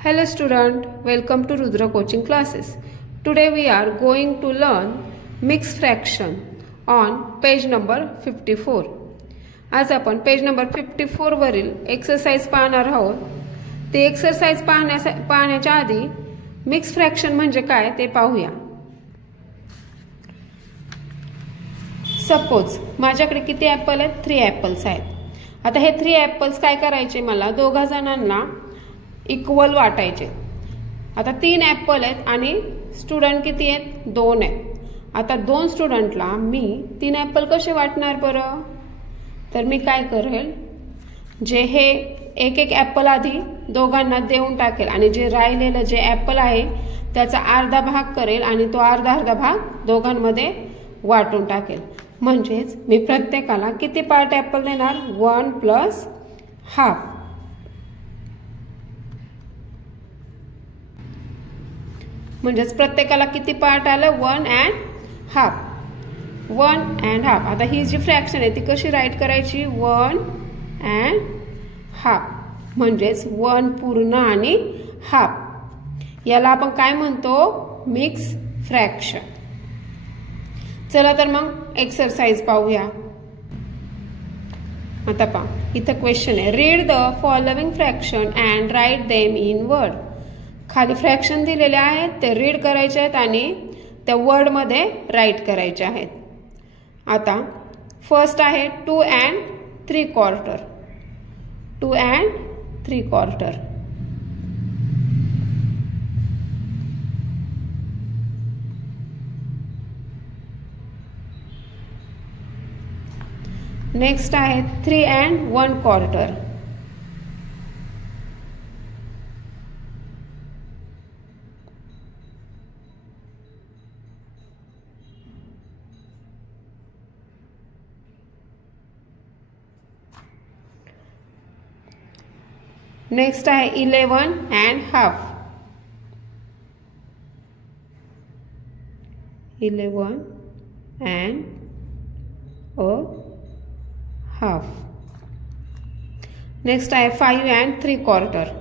Hello student, welcome to Rudra coaching classes. Today we are going to learn mixed fraction on page number 54. आज आपण page number 54 वरील exercise पाहणार आहोत. ते exercise पाहण्याच्या आधी मिक्स फ्रॅक्शन म्हणजे काय ते पाहूया. सपोज माझ्याकडे किती ॲपल आहेत? 3 ॲपल्स आहेत. आता हे 3 ॲपल्स काय करायचे, मला दोघा जणांना इक्वल वाटायचे. आता 3 ॲपल आहेत आणि स्टुडंट किती आहेत? 2 आहेत. आता 2 स्टुडंटला मी 3 ॲपल कसे वाटणार बरं? तर मी काय करेल, जे हे एक ॲपल आधी दोघांना देऊन टाकेल आणि जे राहिलेलं जे ॲपल आहे त्याचा अर्धा भाग करेल आणि तो अर्धा भाग दोघांमध्ये वाटून टाकेल. म्हणजेच मी प्रत्येकाला किती पार्ट ॲपल देणार? 1 + ½ म्हणजेच प्रत्येकाला किती पार्ट आलं? 1 and ½ 1 and ½. आता ही जी फ्रॅक्शन आहे ती कशी राईट करायची? 1 and ½ म्हणजेच 1 पूर्ण आणि ½. याला आपण काय म्हणतो? Mix fraction. चला तर मग एक्सरसाइज पाहूया. आता पहा, इथं क्वेश्चन आहे, read the following fraction and write them in word. खाली फ्रॅक्शन दिलेले आहेत, ते रीड करायचे आहेत आणि त्या वर्ड मध्ये राईट करायचे आहेत. आता फर्स्ट आहे 2 and 3/4. 2 and 3/4. नेक्स्ट आहे 3 and 1/4. नेक्स्ट आहे 11 and ½ 11 and ½. नेक्स्ट आहे 5 and 3/4.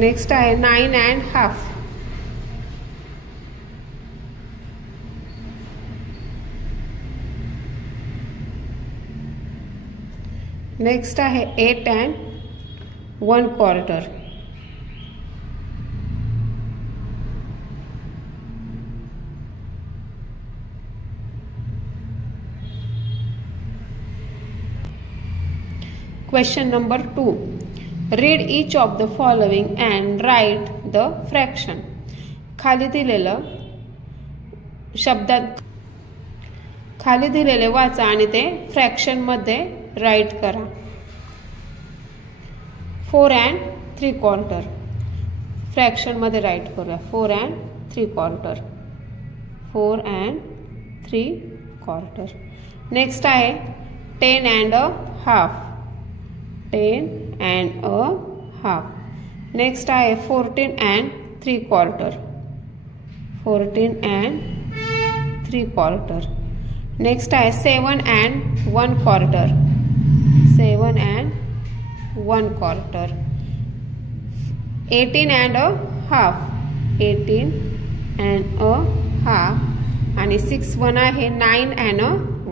नेक्स्ट आहे 9 and ½. नेक्स्ट आहे 8 and 1/4. Question number 2. Read each of the following and write the fraction. खाली दिलेलं शब्दात खाली दिलेले वाचा आणि ते फ्रॅक्शन मध्ये राईट करा. 4 and 3/4 फ्रॅक्शन मध्ये राईट करूया. 4 and 3/4. 4 and 3/4. नेक्स्ट आहे 10 and ½ 10 and ½. नेक्स्ट आहे 14 and 3/4 14 and 3/4. नेक्स्ट आहे 7 and 1/4 7 and 1/4. 18 and ½ 18 and ½ आणि 6 1 आहे 9 and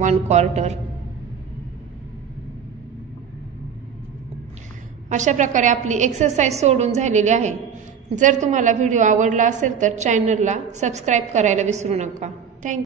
1/4. अशा प्रकारे आपली एक्सरसाइज सोडून झालेली आहे. जर तुम्हाला व्हिडिओ आवडला असेल तर चॅनलला सबस्क्राईब करायला विसरू नका.